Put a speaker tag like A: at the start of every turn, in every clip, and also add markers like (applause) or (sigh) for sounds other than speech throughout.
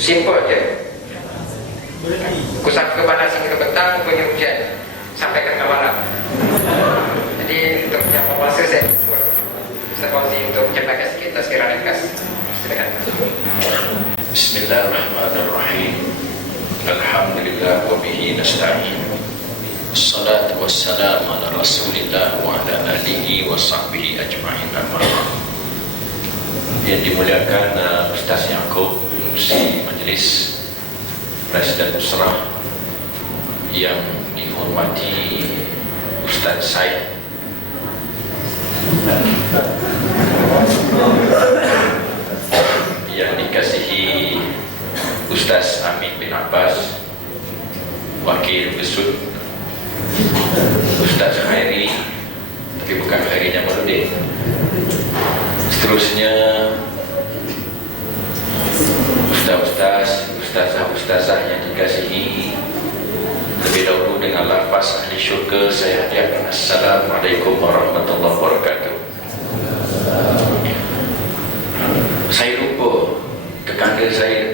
A: simple je. Kusap kepanas hingga petang punya hujan. Sampai ke tengah malam. Jadi untuk yang masa saya jemput Ustaz Fauzi untuk menyampaikan sikit tazkirah ringkas silakan.
B: Bismillahirrahmanirrahim. Alhamdulillah wa bihi nasta'in. Assalatu wassalamu ala rasulillah wa ala alihi wa sahbihi ajma'in. Amma Yang dimuliakan uh, Ustaz Yaakob Majlis Presiden Usrah Yang dihormati Ustaz Said. Yang dikasihi Ustaz Amin bin Abbas Wakil Besut Ustaz Khairi Tapi bukan Khairi Jamaludin Seterusnya Ustazah-Ustazah yang dikasihi Lebih dahulu dengan lafaz ahli syurga Saya hadiahkan. Assalamualaikum warahmatullahi wabarakatuh. Saya lupa kekanda saya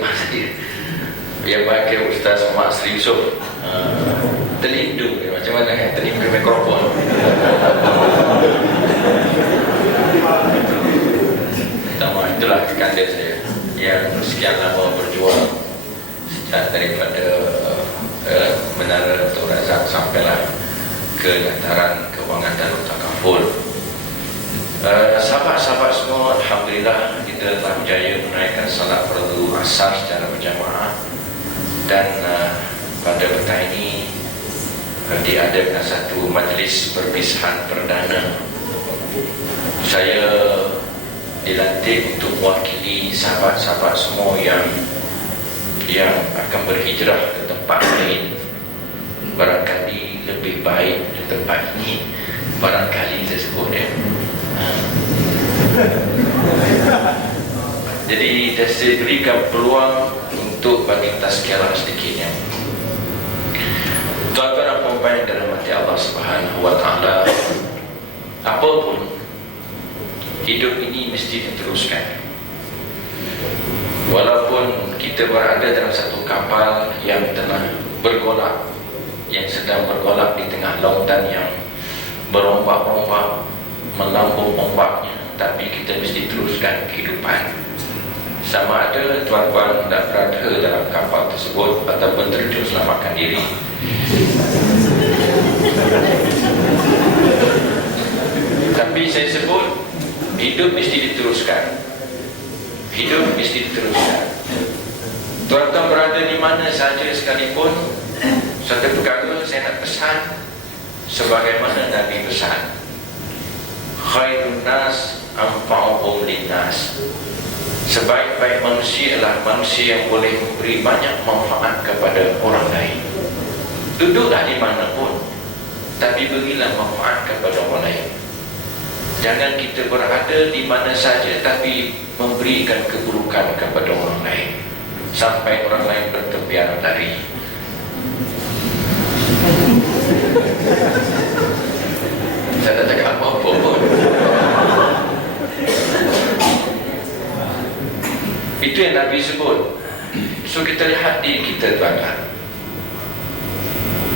B: yang (laughs) bakal Ustaz Muhammad Sri Yusof uh, terlindung dia macam mana kan terlindung mikrofon. (laughs) Itulah kekanda saya. Yang sekian lama berjuang daripada uh, menara Tok Razak sampailah ke dataran kewangan Darul Takaful Uh, sahabat-sahabat semua Alhamdulillah kita telah berjaya menaikkan salat fardu asar secara berjamaah. Dan uh, pada petang ini uh, diadakan satu majlis perpisahan perdana. Saya dilantik untuk mewakili sahabat-sahabat semua yang yang akan berhijrah ke tempat lain barangkali lebih baik di tempat ini barangkali saya sebut ya jadi saya berikan peluang untuk bagi tazkirah sedikitnya. Tuan-tuan dan puan yang dirahmati Allah Subhanahu wa taala, apapun hidup ini mesti diteruskan. Walaupun kita berada dalam satu kapal yang tengah bergolak, yang sedang bergolak di tengah lautan yang berombak-ombak, melambung ombaknya, tapi kita mesti teruskan kehidupan. Sama ada tuan-tuan dan berada dalam kapal tersebut ataupun terjun selamatkan diri. Tapi saya sebut hidup mesti diteruskan. Hidup mesti diteruskan tuan-tuan berada di mana saja sekalipun satu perkara saya nak pesan sebagaimana Nabi pesan. Khairun nas anfa'uhum linnas. Sebaik-baik manusia adalah manusia yang boleh memberi banyak manfaat kepada orang lain. Duduklah di mana pun tapi berilah manfaat kepada orang lain. Jangan kita berada di mana saja tapi memberikan keburukan kepada orang lain sampai orang lain bertepian lari. Saya tak cakap apa-apa pun. Itu yang Nabi sebut. So kita lihat diri kita tuan-tuan.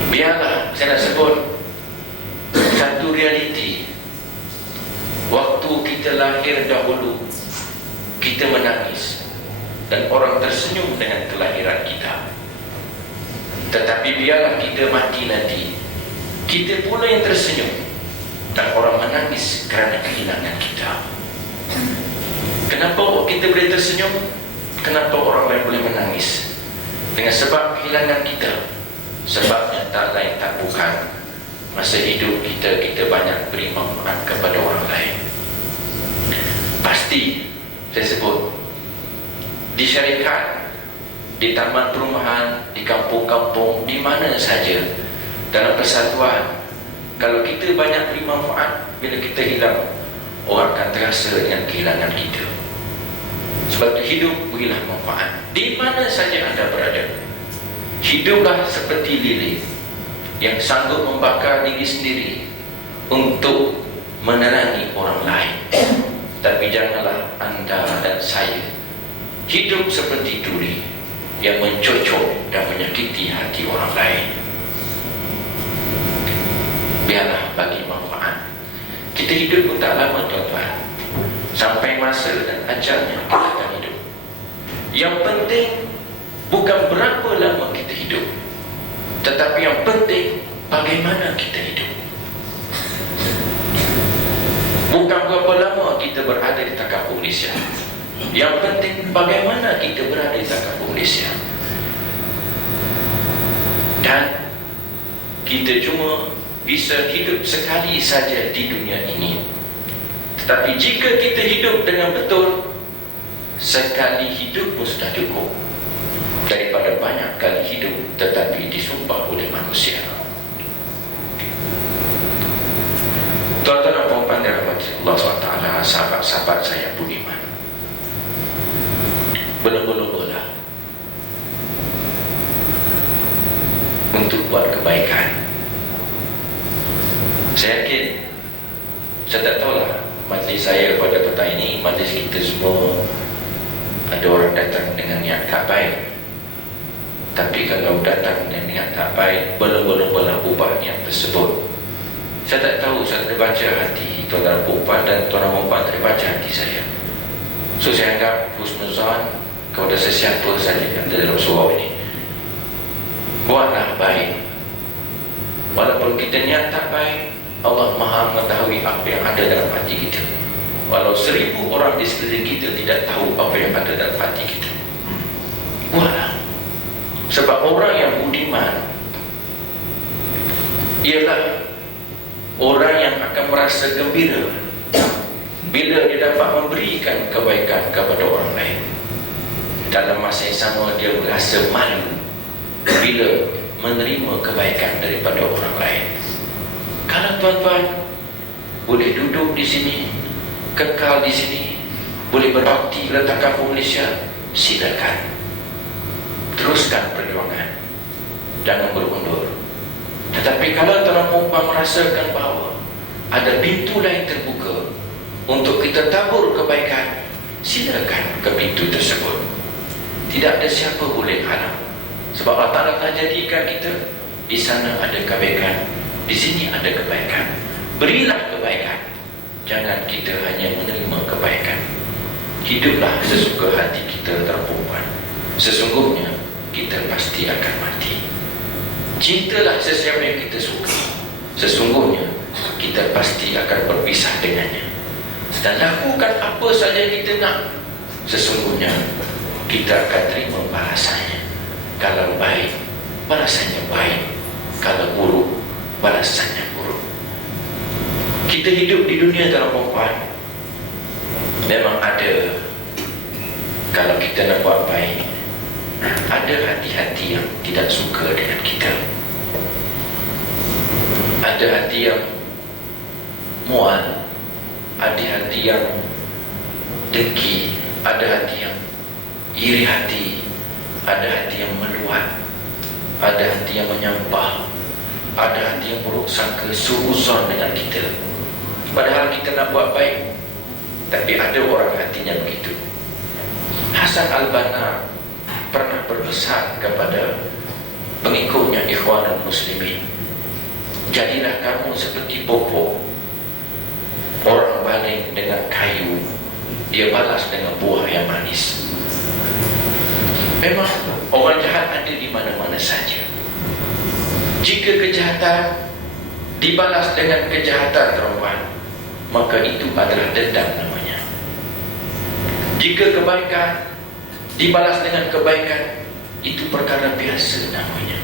B: Biarlah saya nak sebut satu realiti. Waktu kita lahir dahulu kita menangis dan orang tersenyum dengan kelahiran kita. Tetapi biarlah kita mati nanti. Kita pula yang tersenyum. Dan orang menangis kerana kehilangan kita. Kenapa kita boleh tersenyum? Kenapa orang lain boleh menangis? Dengan sebab kehilangan kita. Sebabnya tak lain tak bukan. Masa hidup kita kita banyak beri manfaat kepada orang lain. Pasti saya sebut di syarikat di taman perumahan di kampung-kampung di mana saja dalam persatuan. Kalau kita banyak beri manfaat bila kita hilang orang akan terasa dengan kehilangan kita. Sebab itu hidup berilah manfaat. Di mana saja anda berada hiduplah seperti lilin yang sanggup membakar diri sendiri untuk menerangi orang lain. Tapi janganlah anda dan saya hidup seperti duri yang mencocok dan menyakiti hati orang lain. Biarlah bagi manfaat. Kita hidup pun tak lama tuan-tuan. Sampai masa dan ajalnya kita akan hidup. Yang penting bukan berapa lama kita hidup. Tetapi yang penting bagaimana kita hidup. Bukan berapa lama kita berada di takaful Malaysia. Yang penting bagaimana kita berada di takaful Malaysia. Dan kita cuma bisa hidup sekali saja di dunia ini. Tetapi jika kita hidup dengan betul, sekali hidup pun sudah cukup daripada banyak kali hidup tetapi disumpah oleh manusia. Tuan-tuan dan puan-puan Allah SWT, sahabat-sahabat saya budiman. Berlomba-lombalah untuk buat kebaikan. Saya yakin, saya tak tahulah majlis saya pada petang ini, majlis kita semua ada orang datang dengan niat tak baik. Tapi kalau datang dengan niat tak baik, berlomba-lombalah ubah niat tersebut. Saya tak tahu, saya tidak baca hati tuan-tuan perempuan dan tuan-tuan perempuan tidak baca hati saya. So saya anggap husnuzan kepada sesiapa saja yang ada dalam surau ini. Buatlah baik. Walaupun kita niat tak baik, Allah maha mengetahui apa yang ada dalam hati kita. Walau seribu orang di sekeliling kita tidak tahu apa yang ada dalam hati kita. Buatlah. Sebab orang yang budiman ialah orang yang akan merasa gembira bila dia dapat memberikan kebaikan kepada orang lain. Dalam masa yang sama dia merasa malu bila menerima kebaikan daripada orang lain. Kalau tuan-tuan boleh duduk di sini, kekal di sini, boleh berbakti letak kampung Malaysia, silakan. Teruskan perjuangan. Jangan berundur. Tetapi kalau tuan perempuan merasakan bahawa ada pintu lain terbuka untuk kita tabur kebaikan, silakan ke pintu tersebut. Tidak ada siapa boleh halang. Sebab Allah Ta'ala telah jadikan kita di sana ada kebaikan, di sini ada kebaikan. Berilah kebaikan. Jangan kita hanya menerima kebaikan. Hiduplah sesuka hati kita terpuan. Sesungguhnya kita pasti akan mati. Cintalah sesiapa yang kita suka. Sesungguhnya kita pasti akan berpisah dengannya. Dan lakukan apa saja kita nak. Sesungguhnya kita akan terima balasannya. Kalau baik, balasannya baik. Kalau buruk, balasannya buruk. Kita hidup di dunia dalam perempuan Memang ada Kalau kita nak buat baik Ada hati-hati yang tidak suka dengan kita Ada hati yang mual Ada hati yang dengki Ada hati yang iri hati. Ada hati yang meluat. Ada hati yang menyampah Ada hati yang buruk sangka Suuzon dengan kita. Padahal kita nak buat baik Tapi ada orang hatinya begitu. Hasan Al-Banna Pernah berpesan kepada Pengikutnya ikhwan dan muslimin Jadilah kamu seperti pokok Orang baling dengan kayu Dia balas dengan buah yang manis Memang orang jahat ada di mana-mana saja Jika kejahatan Dibalas dengan kejahatan terupan maka itu adalah dendam namanya. Jika kebaikan dibalas dengan kebaikan, itu perkara biasa namanya.